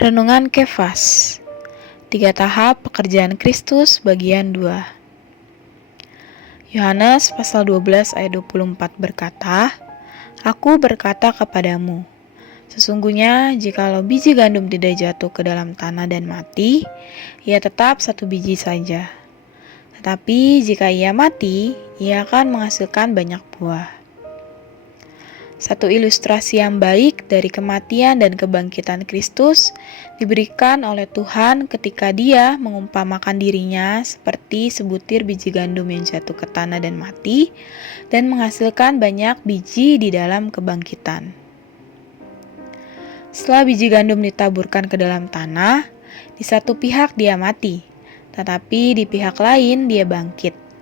Renungan Kefas 3 tahap pekerjaan Kristus bagian 2. Yohanes pasal 12 ayat 24 berkata, Aku berkata kepadamu, sesungguhnya jikalau biji gandum tidak jatuh ke dalam tanah dan mati, ia tetap satu biji saja. Tetapi jika ia mati, ia akan menghasilkan banyak buah. Satu ilustrasi yang baik dari kematian dan kebangkitan Kristus diberikan oleh Tuhan ketika Dia mengumpamakan dirinya seperti sebutir biji gandum yang jatuh ke tanah dan mati dan menghasilkan banyak biji di dalam kebangkitan. Setelah biji gandum ditaburkan ke dalam tanah, di satu pihak dia mati, tetapi di pihak lain dia bangkit.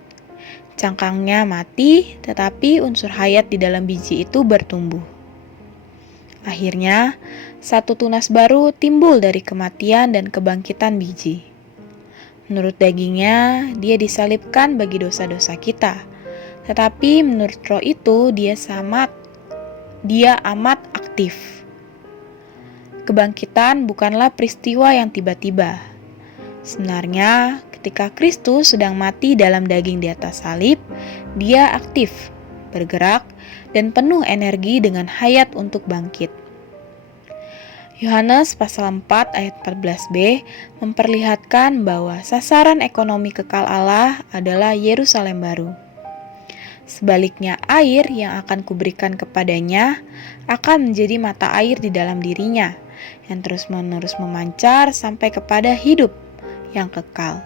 Cangkangnya mati, tetapi unsur hayat di dalam biji itu bertumbuh. Akhirnya, satu tunas baru timbul dari kematian dan kebangkitan biji. Menurut dagingnya, dia disalibkan bagi dosa-dosa kita. Tetapi menurut roh itu, dia amat aktif. Kebangkitan bukanlah peristiwa yang tiba-tiba. Sebenarnya, ketika Kristus sedang mati dalam daging di atas salib, dia aktif, bergerak, dan penuh energi dengan hayat untuk bangkit. Yohanes pasal 4 ayat 14b memperlihatkan bahwa sasaran ekonomi kekal Allah adalah Yerusalem baru. Sebaliknya, air yang akan kuberikan kepadanya akan menjadi mata air di dalam dirinya, yang terus-menerus memancar sampai kepada hidup yang kekal.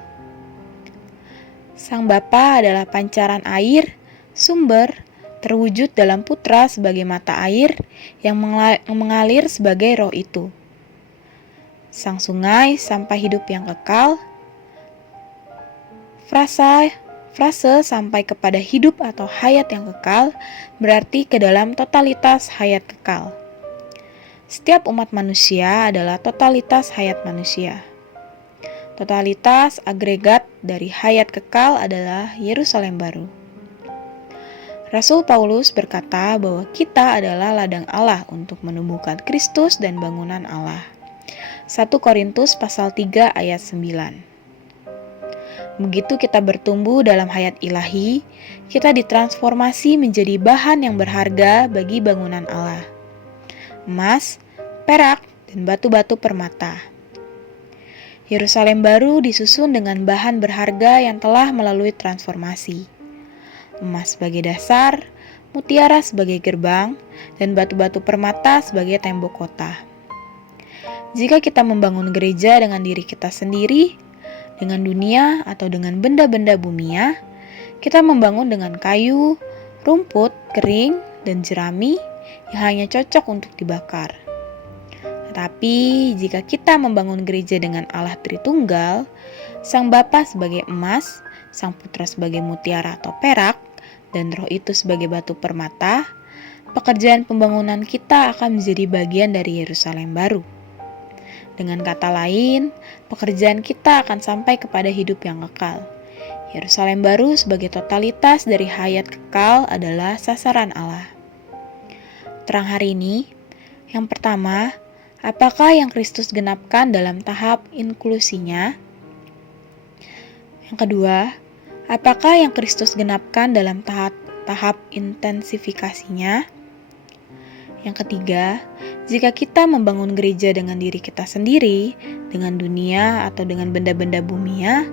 Sang Bapa adalah pancaran air, sumber, terwujud dalam Putra sebagai mata air yang mengalir sebagai roh itu. Sang sungai sampai hidup yang kekal, frase sampai kepada hidup atau hayat yang kekal berarti ke dalam totalitas hayat kekal. Setiap umat manusia adalah totalitas hayat manusia. Totalitas agregat dari hayat kekal adalah Yerusalem baru. Rasul Paulus berkata bahwa kita adalah ladang Allah untuk menumbuhkan Kristus dan bangunan Allah. 1 Korintus pasal 3 ayat 9. Begitu kita bertumbuh dalam hayat ilahi, kita ditransformasi menjadi bahan yang berharga bagi bangunan Allah. Emas, perak, dan batu-batu permata. Yerusalem baru disusun dengan bahan berharga yang telah melalui transformasi. Emas sebagai dasar, mutiara sebagai gerbang, dan batu-batu permata sebagai tembok kota. Jika kita membangun gereja dengan diri kita sendiri, dengan dunia atau dengan benda-benda bumia, kita membangun dengan kayu, rumput, kering, dan jerami yang hanya cocok untuk dibakar. Tetapi jika kita membangun gereja dengan Allah Tritunggal, Sang Bapa sebagai emas, Sang Putra sebagai mutiara atau perak, dan Roh itu sebagai batu permata, pekerjaan pembangunan kita akan menjadi bagian dari Yerusalem baru. Dengan kata lain, pekerjaan kita akan sampai kepada hidup yang kekal. Yerusalem baru sebagai totalitas dari hayat kekal adalah sasaran Allah. Terang hari ini, yang pertama, apakah yang Kristus genapkan dalam tahap inklusinya? Yang kedua, apakah yang Kristus genapkan dalam tahap intensifikasinya? Yang ketiga, jika kita membangun gereja dengan diri kita sendiri, dengan dunia atau dengan benda-benda bumia,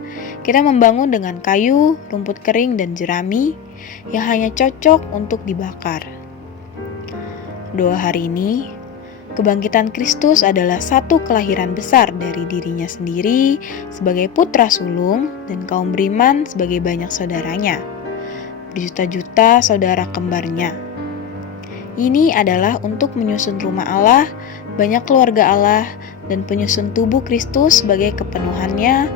kita membangun dengan kayu, rumput kering, dan jerami yang hanya cocok untuk dibakar. Doa hari ini, kebangkitan Kristus adalah satu kelahiran besar dari dirinya sendiri sebagai putra sulung dan kaum beriman sebagai banyak saudaranya, berjuta-juta saudara kembarnya. Ini adalah untuk menyusun rumah Allah, banyak keluarga Allah, dan penyusun tubuh Kristus sebagai kepenuhannya,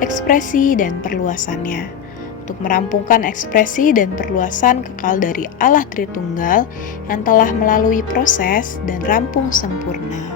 ekspresi, dan perluasannya. Untuk merampungkan ekspresi dan perluasan kekal dari Allah Tritunggal yang telah melalui proses dan rampung sempurna.